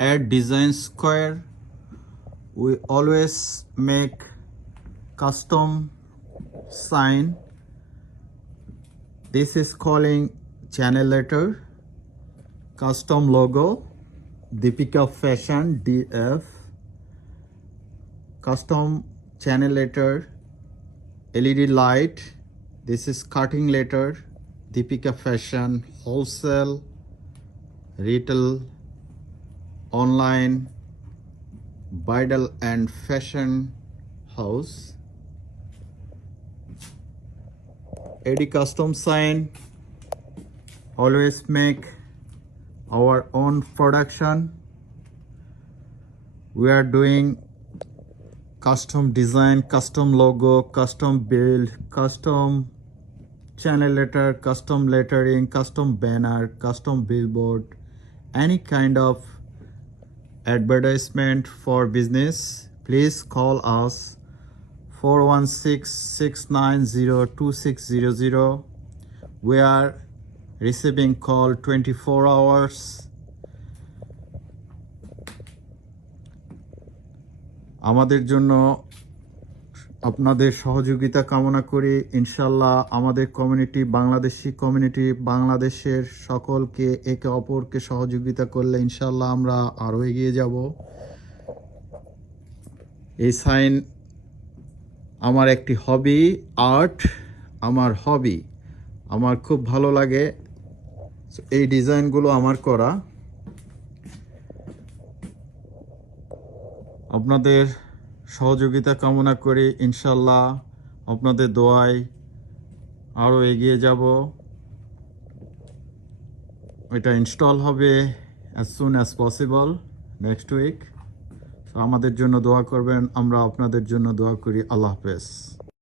at Design Square, we always make custom sign. This is calling channel letter, custom logo, Deepika Fashion DF, custom channel letter, LED light. This is cutting letter, Deepika Fashion, wholesale, retail, online, bridal and fashion house. AD custom sign, always make our own production. We are doing custom design, custom logo, custom build, custom channel letter, custom lettering, custom banner, custom billboard, any kind of advertisement for business. Please call us 416-690-2600. We are receiving call 24 hours. আমাদের জন্য আপনাদের সহযোগিতা কামনা করি। ইনশাল্লাহ আমাদের কমিউনিটি, বাংলাদেশি কমিউনিটি, বাংলাদেশের সকলকে একে অপরকে সহযোগিতা করলে ইনশাল্লাহ আমরা আরও এগিয়ে যাব। এই সাইন আমার একটি হবি, আর্ট আমার হবি, আমার খুব ভালো লাগে। এই ডিজাইনগুলো আমার করা। আপনাদের সহযোগিতা কামনা করি। ইনশাল্লাহ আপনাদের দোয়ায় আরও এগিয়ে যাব। এটা ইনস্টল হবে as soon as possible next week. আমাদের জন্য দোয়া করবেন, আমরা আপনাদের জন্য দোয়া করি। আল্লাহ হাফেজ।